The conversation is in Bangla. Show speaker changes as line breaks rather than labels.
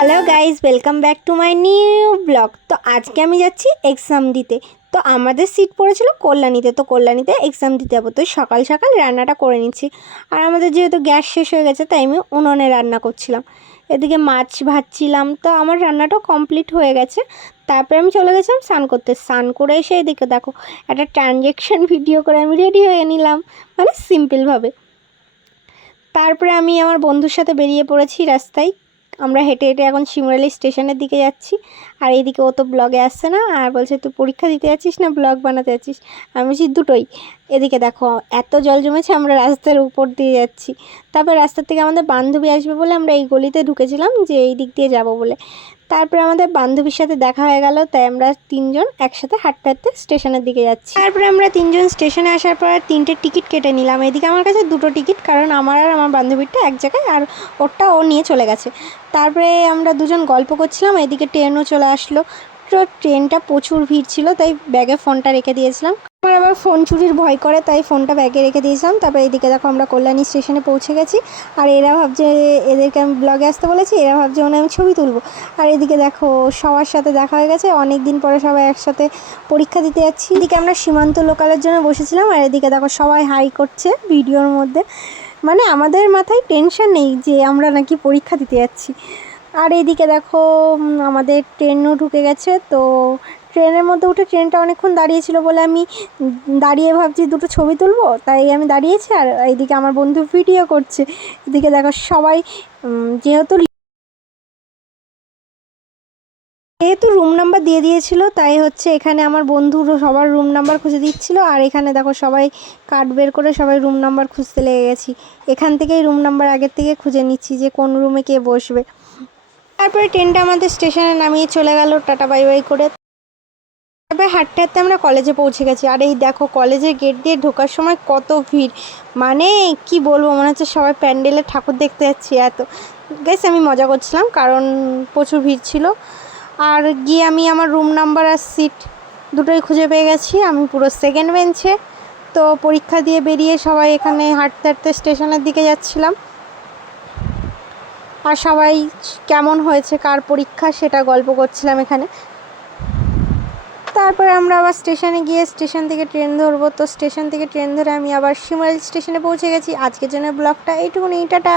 Hello guys welcome back to my new blog তো আজকে আমি যাচ্ছি এক্সাম দিতে। তো আমাদের সিট পড়েছিল কল্যাণীতে। তো কল্যাণীতে এক্সাম দিতে যাব। তো সকাল সকাল রান্নাটা করে নিচ্ছি। আর আমাদের যেহেতু গ্যাস শেষ হয়ে গেছে, তাই আমি উনুনে রান্না করছিলাম। এদিকে মাছ ভাজছিলাম। তো আমার রান্নাটাও কমপ্লিট হয়ে গেছে। তারপরে আমি চলে গেছিলাম স্নান করতে। স্নান করে এসে এদিকে দেখো, একটা ট্রানজ্যাকশন ভিডিও করে আমি রেডি হয়ে নিলাম। মানে সিম্পলভাবে তারপরে আমি আমার বন্ধুর সাথে বেরিয়ে পড়েছি রাস্তায়। আমরা হেঁটে হেঁটে এখন শিমরালি স্টেশনের দিকে যাচ্ছি। আর এইদিকে ও তো ব্লগে আসছে না, আর বলছে, তুই পরীক্ষা দিতে যাচ্ছিস না, ব্লগ বানাতে যাচ্ছিস? আমি বলছি, দুটোই। এদিকে দেখো, এত জল জমেছে, আমরা রাস্তার উপর দিয়ে যাচ্ছি। তারপর রাস্তার থেকে আমাদের বান্ধবী আসবে বলে আমরা এই গলিতে ঢুকেছিলাম, যে এই দিক দিয়ে যাব বলে। তারপরে আমাদের বান্ধবীর সাথে দেখা হয়ে গেল, তাই আমরা তিনজন একসাথে হাঁটতে হাঁটতে স্টেশনের দিকে যাচ্ছি। তারপরে আমরা তিনজন স্টেশনে আসার পর তিনটে টিকিট কেটে নিলাম। এদিকে আমার কাছে দুটো টিকিট, কারণ আমার আর আমার বান্ধবীরটা এক জায়গায়, আর ওরটা ও নিয়ে চলে গেছে। তারপরে আমরা দুজন গল্প করছিলাম, এদিকে ট্রেনও চলে আসলো। তো ট্রেনটা প্রচুর ভিড় ছিল, তাই ব্যাগে ফোনটা রেখে দিয়েছিলাম। আমার আবার ফোন চুরির ভয় করে, তাই ফোনটা ব্যাগে রেখে দিয়েছিলাম। তারপরে এদিকে দেখো আমরা কল্যাণী স্টেশনে পৌঁছে গেছি, আর এরা ভাবছে এদেরকে আমি ব্লগে আসতে বলেছি, এরা ভাবছে মানে আমি ছবি তুলবো। আর এদিকে দেখো সবার সাথে দেখা হয়ে গেছে অনেক দিন পরে সবাই একসাথে পরীক্ষা দিতে যাচ্ছি। এদিকে আমরা সীমান্ত লোকালের জন্য বসেছিলাম, আর এদিকে দেখো সবাই হাই করছে ভিডিওর মধ্যে। মানে আমাদের মাথায় টেনশন নেই যে আমরা নাকি পরীক্ষা দিতে যাচ্ছি। আর এইদিকে দেখো আমাদের ট্রেনও ঢুকে গেছে। তো ট্রেনের মধ্যে উঠে ট্রেনটা অনেকক্ষণ দাঁড়িয়েছিল বলে আমি দাঁড়িয়ে ভাবছি, দুটো ছবি তুলবো? তাই আমি দাঁড়িয়েছি আর এইদিকে আমার বন্ধু ভিডিও করছে। এদিকে দেখো সবাই যেহেতু যেহেতু রুম নাম্বার দিয়ে দিয়েছিল, তাই হচ্ছে এখানে আমার বন্ধুর সবার রুম নাম্বার খুঁজে দিচ্ছিল। আর এখানে দেখো সবাই কার্ড বের করে সবাই রুম নাম্বার খুঁজতে লেগে গেছি। এখান থেকেই রুম নাম্বার আগের থেকে খুঁজে নিচ্ছি যে কোন রুমে কে বসবে। তারপরে ট্রেনটা আমাদের স্টেশনে নামিয়ে চলে গেল টাটা, বাই বাই করে। তারপরে হাঁটতে হাঁটতে আমরা কলেজে পৌঁছে গেছি। আর এই দেখো, কলেজের গেট দিয়ে ঢোকার সময় কত ভিড়। মানে কি বলব, মনে হচ্ছে সবাই প্যান্ডেলে ঠাকুর দেখতে যাচ্ছি এত। গেছে আমি মজা করছিলাম কারণ প্রচুর ভিড় ছিল। আর গিয়ে আমি আমার রুম নাম্বার আর সিট দুটোই খুঁজে পেয়ে গেছি। আমি পুরো সেকেন্ড বেঞ্চে তো পরীক্ষা দিয়ে বেরিয়ে সবাই এখানে হাঁটতে হাঁটতে স্টেশনের দিকে যাচ্ছিলাম। আর সবাই কেমন হয়েছে, কার পরীক্ষা, সেটা গল্প করছিলাম এখানে। তারপরে আমরা আবার স্টেশনে গিয়ে স্টেশন থেকে ট্রেন ধরবো। তো স্টেশন থেকে ট্রেন ধরে আমি আবার শিমরাল স্টেশনে পৌঁছে গেছি। আজকের জন্য ব্লগটা এইটুকুনি, টাটা।